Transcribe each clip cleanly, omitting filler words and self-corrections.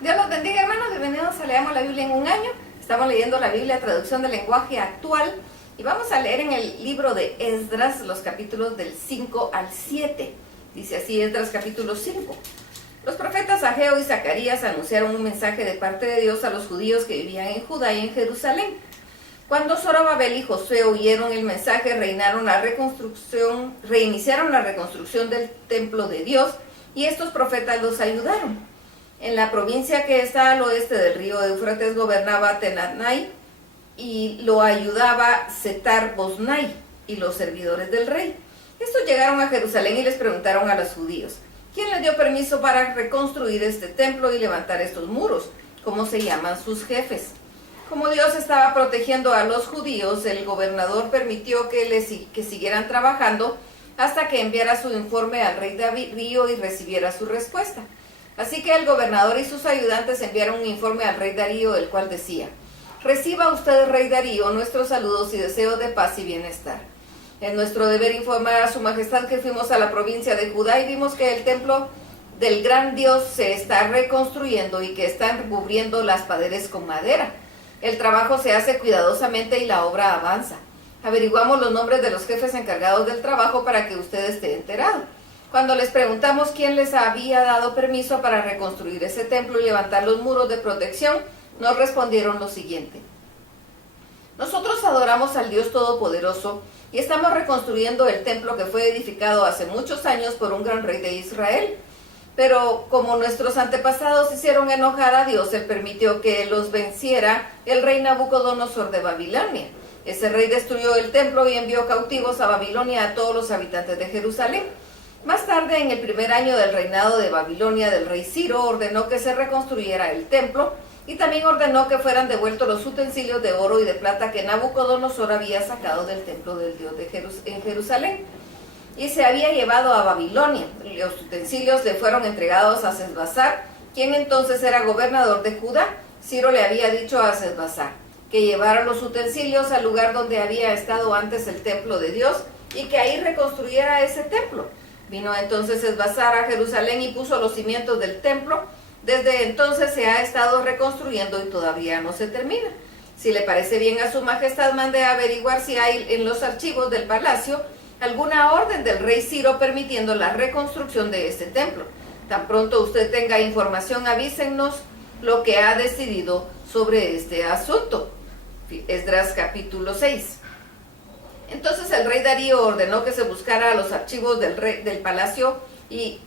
Dios los bendiga, hermanos. Bienvenidos a Leamos la Biblia en un año. Estamos leyendo la Biblia, traducción del lenguaje actual. Y vamos a leer en el libro de Esdras los capítulos del 5 al 7. Dice así Esdras capítulo 5. Los profetas Ageo y Zacarías anunciaron un mensaje de parte de Dios a los judíos que vivían en Judá y en Jerusalén. Cuando Zorobabel y Josué oyeron el mensaje, reiniciaron la reconstrucción del templo de Dios, y estos profetas los ayudaron. En la provincia que está al oeste del río Éufrates gobernaba Tenatnai, y lo ayudaba Setar-Boznai y los servidores del rey. Estos llegaron a Jerusalén y les preguntaron a los judíos: ¿quién les dio permiso para reconstruir este templo y levantar estos muros? ¿Cómo se llaman sus jefes? Como Dios estaba protegiendo a los judíos, el gobernador permitió que siguieran trabajando hasta que enviara su informe al rey Darío y recibiera su respuesta. Así que el gobernador y sus ayudantes enviaron un informe al rey Darío, el cual decía: reciba usted, rey Darío, nuestros saludos y deseos de paz y bienestar. Es nuestro deber informar a su majestad que fuimos a la provincia de Judá y vimos que el templo del gran Dios se está reconstruyendo y que están recubriendo las paredes con madera. El trabajo se hace cuidadosamente y la obra avanza. Averiguamos los nombres de los jefes encargados del trabajo para que usted esté enterado. Cuando les preguntamos quién les había dado permiso para reconstruir ese templo y levantar los muros de protección, nos respondieron lo siguiente: nosotros adoramos al Dios Todopoderoso y estamos reconstruyendo el templo que fue edificado hace muchos años por un gran rey de Israel. Pero como nuestros antepasados hicieron enojar a Dios, Él permitió que los venciera el rey Nabucodonosor de Babilonia. Ese rey destruyó el templo y envió cautivos a Babilonia a todos los habitantes de Jerusalén. Más tarde, en el primer año del reinado de Babilonia del rey Ciro, ordenó que se reconstruyera el templo y también ordenó que fueran devueltos los utensilios de oro y de plata que Nabucodonosor había sacado del templo del Dios en Jerusalén y se había llevado a Babilonia. Los utensilios le fueron entregados a Sesbazar, quien entonces era gobernador de Judá. Ciro le había dicho a Sesbazar que llevara los utensilios al lugar donde había estado antes el templo de Dios y que ahí reconstruyera ese templo. Vino entonces Sesbazar a Jerusalén y puso los cimientos del templo. Desde entonces se ha estado reconstruyendo y todavía no se termina. Si le parece bien a su majestad, mande a averiguar si hay en los archivos del palacio alguna orden del rey Ciro permitiendo la reconstrucción de este templo. Tan pronto usted tenga información, avísennos lo que ha decidido sobre este asunto. Esdras capítulo 6. Entonces el rey Darío ordenó que se buscara los archivos del palacio y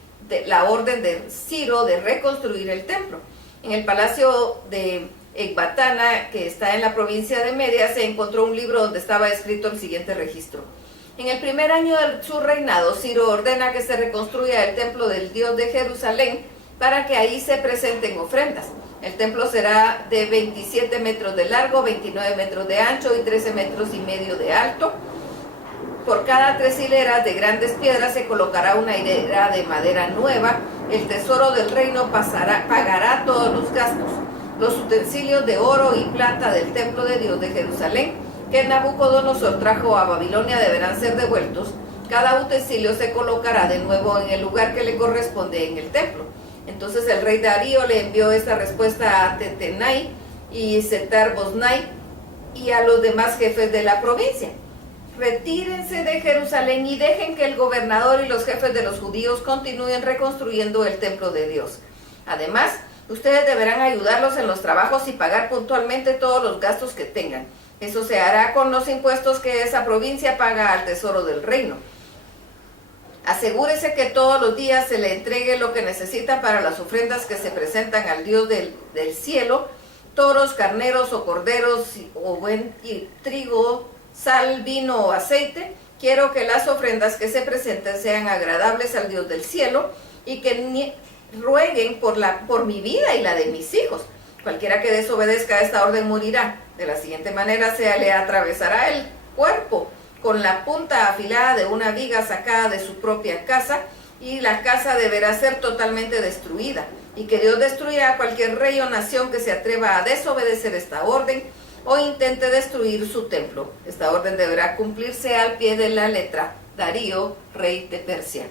la orden de Ciro de reconstruir el templo. En el palacio de Ecbatana, que está en la provincia de Media, se encontró un libro donde estaba escrito el siguiente registro: en el primer año de su reinado, Ciro ordena que se reconstruya el templo del Dios de Jerusalén para que ahí se presenten ofrendas. El templo será de 27 metros de largo, 29 metros de ancho y 13 metros y medio de alto. Por cada 3 hileras de grandes piedras se colocará una hilera de madera nueva. El tesoro del reino pagará todos los gastos. Los utensilios de oro y plata del templo de Dios de Jerusalén que Nabucodonosor trajo a Babilonia deberán ser devueltos. Cada utensilio se colocará de nuevo en el lugar que le corresponde en el templo. Entonces el rey Darío le envió esta respuesta a Tetenai y Setar-Boznai y a los demás jefes de la provincia: retírense de Jerusalén y dejen que el gobernador y los jefes de los judíos continúen reconstruyendo el templo de Dios. Además, ustedes deberán ayudarlos en los trabajos y pagar puntualmente todos los gastos que tengan. Eso se hará con los impuestos que esa provincia paga al tesoro del reino. Asegúrese que todos los días se le entregue lo que necesita para las ofrendas que se presentan al Dios del cielo: toros, carneros o corderos, o buen trigo, sal, vino o aceite. Quiero que las ofrendas que se presenten sean agradables al Dios del cielo y que rueguen por mi vida y la de mis hijos. Cualquiera que desobedezca a esta orden morirá. De la siguiente manera se le atravesará el cuerpo con la punta afilada de una viga sacada de su propia casa, y la casa deberá ser totalmente destruida, y que Dios destruya a cualquier rey o nación que se atreva a desobedecer esta orden o intente destruir su templo. Esta orden deberá cumplirse al pie de la letra. Darío, rey de Persia.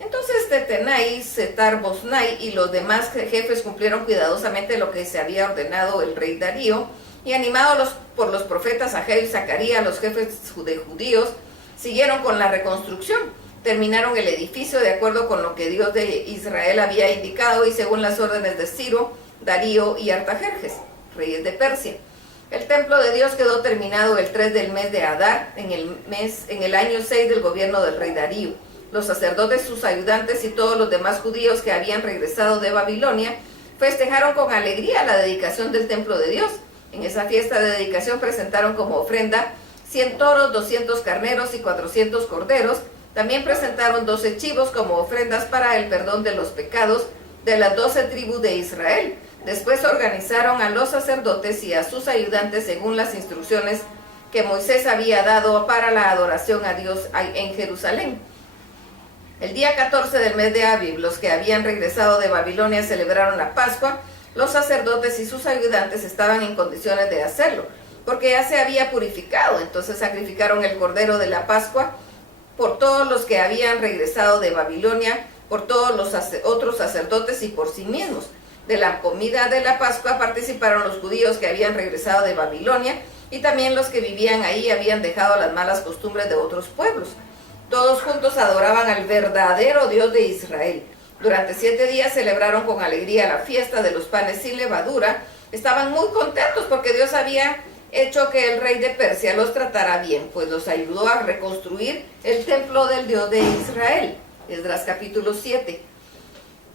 Entonces Tatenai, Setar Boznai y los demás jefes cumplieron cuidadosamente lo que se había ordenado el rey Darío, y animados por los profetas Ageo y Zacarías, los jefes de judíos siguieron con la reconstrucción. Terminaron el edificio de acuerdo con lo que Dios de Israel había indicado y según las órdenes de Ciro, Darío y Artajerjes, reyes de Persia. El templo de Dios quedó terminado el 3 del mes de Adar, en el año 6 del gobierno del rey Darío. Los sacerdotes, sus ayudantes y todos los demás judíos que habían regresado de Babilonia festejaron con alegría la dedicación del templo de Dios. En esa fiesta de dedicación presentaron como ofrenda 100 toros, 200 carneros y 400 corderos. También presentaron 12 chivos como ofrendas para el perdón de los pecados de las 12 tribus de Israel. Después organizaron a los sacerdotes y a sus ayudantes según las instrucciones que Moisés había dado para la adoración a Dios en Jerusalén. El día 14 del mes de Abib, los que habían regresado de Babilonia celebraron la Pascua. Los sacerdotes y sus ayudantes estaban en condiciones de hacerlo, porque ya se había purificado. Entonces sacrificaron el cordero de la Pascua por todos los que habían regresado de Babilonia, por todos los otros sacerdotes y por sí mismos. De la comida de la Pascua participaron los judíos que habían regresado de Babilonia, y también los que vivían ahí habían dejado las malas costumbres de otros pueblos. Todos juntos adoraban al verdadero Dios de Israel. Durante 7 días celebraron con alegría la fiesta de los panes sin levadura. Estaban muy contentos porque Dios había hecho que el rey de Persia los tratara bien, pues los ayudó a reconstruir el templo del Dios de Israel. Esdras capítulo 7.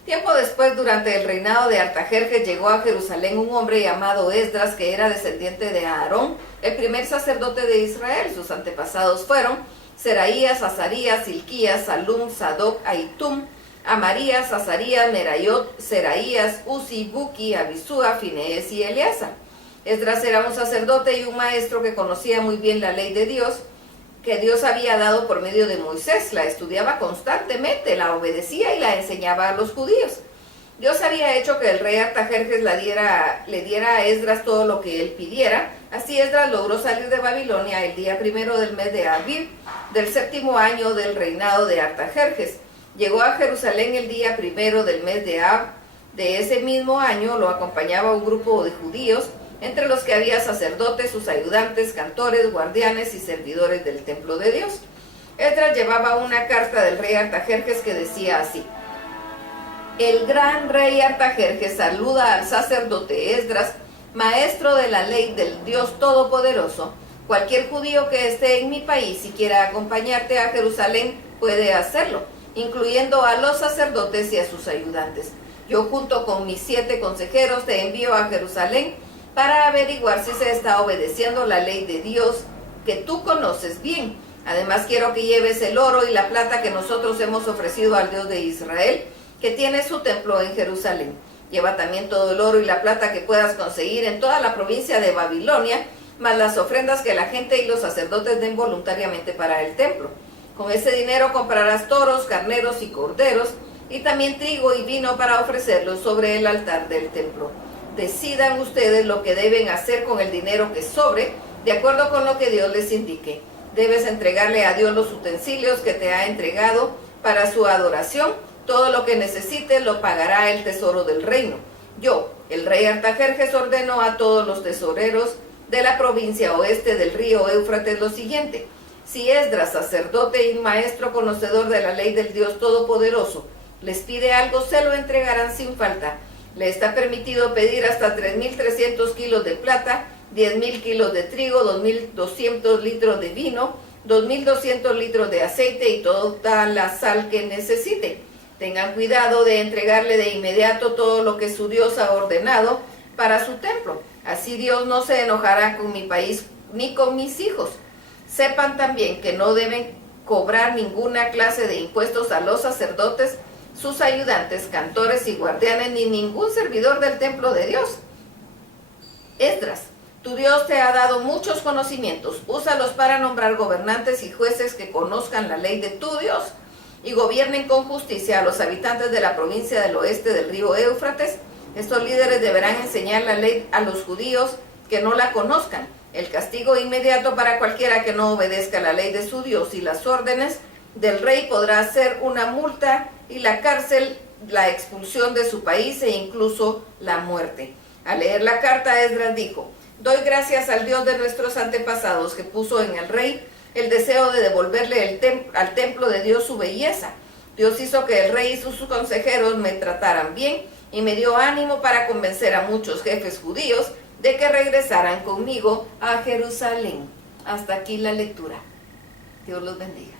Tiempo después, durante el reinado de Artajerjes, llegó a Jerusalén un hombre llamado Esdras, que era descendiente de Aarón, el primer sacerdote de Israel. Sus antepasados fueron Seraías, Azarías, Hilquías, Salum, Sadoc, Aitum, Amarías, Azarías, Merayot, Seraías, Uzi, Buki, Abisúa, Finees y Eleazar. Esdras era un sacerdote y un maestro que conocía muy bien la ley de Dios, que Dios había dado por medio de Moisés. La estudiaba constantemente, la obedecía y la enseñaba a los judíos. Dios había hecho que el rey Artajerjes le diera a Esdras todo lo que él pidiera. Así Esdras logró salir de Babilonia el día 1 del mes de Abib, del 7º año del reinado de Artajerjes. Llegó a Jerusalén el día 1 del mes de Ab. De ese mismo año lo acompañaba un grupo de judíos, entre los que había sacerdotes, sus ayudantes, cantores, guardianes y servidores del templo de Dios. Esdras llevaba una carta del rey Artajerjes que decía así: el gran rey Artajerjes saluda al sacerdote Esdras, maestro de la ley del Dios Todopoderoso. Cualquier judío que esté en mi país y quiera acompañarte a Jerusalén puede hacerlo, incluyendo a los sacerdotes y a sus ayudantes. Yo, junto con mis 7 consejeros, te envío a Jerusalén para averiguar si se está obedeciendo la ley de Dios que tú conoces bien. Además, quiero que lleves el oro y la plata que nosotros hemos ofrecido al Dios de Israel, que tiene su templo en Jerusalén. Lleva también todo el oro y la plata que puedas conseguir en toda la provincia de Babilonia, más las ofrendas que la gente y los sacerdotes den voluntariamente para el templo. Con ese dinero comprarás toros, carneros y corderos, y también trigo y vino para ofrecerlos sobre el altar del templo. Decidan ustedes lo que deben hacer con el dinero que sobre, de acuerdo con lo que Dios les indique. Debes entregarle a Dios los utensilios que te ha entregado para su adoración. Todo lo que necesites lo pagará el tesoro del reino. Yo, el rey Artajerjes, ordeno a todos los tesoreros de la provincia oeste del río Éufrates lo siguiente: si Esdras, sacerdote y maestro conocedor de la ley del Dios Todopoderoso, les pide algo, se lo entregarán sin falta. Le está permitido pedir hasta 3.300 kilos de plata, 10.000 kilos de trigo, 2.200 litros de vino, 2.200 litros de aceite y toda la sal que necesite. Tengan cuidado de entregarle de inmediato todo lo que su Dios ha ordenado para su templo. Así Dios no se enojará con mi país ni con mis hijos. Sepan también que no deben cobrar ninguna clase de impuestos a los sacerdotes, sus ayudantes, cantores y guardianes, ni ningún servidor del templo de Dios. Esdras, tu Dios te ha dado muchos conocimientos. Úsalos para nombrar gobernantes y jueces que conozcan la ley de tu Dios y gobiernen con justicia a los habitantes de la provincia del oeste del río Éufrates. Estos líderes deberán enseñar la ley a los judíos que no la conozcan. El castigo inmediato para cualquiera que no obedezca la ley de su Dios y las órdenes del rey podrá ser una multa y la cárcel, la expulsión de su país e incluso la muerte. Al leer la carta, Esdras dijo: doy gracias al Dios de nuestros antepasados que puso en el rey el deseo de devolverle al templo de Dios su belleza. Dios hizo que el rey y sus consejeros me trataran bien y me dio ánimo para convencer a muchos jefes judíos de que regresaran conmigo a Jerusalén. Hasta aquí la lectura. Dios los bendiga.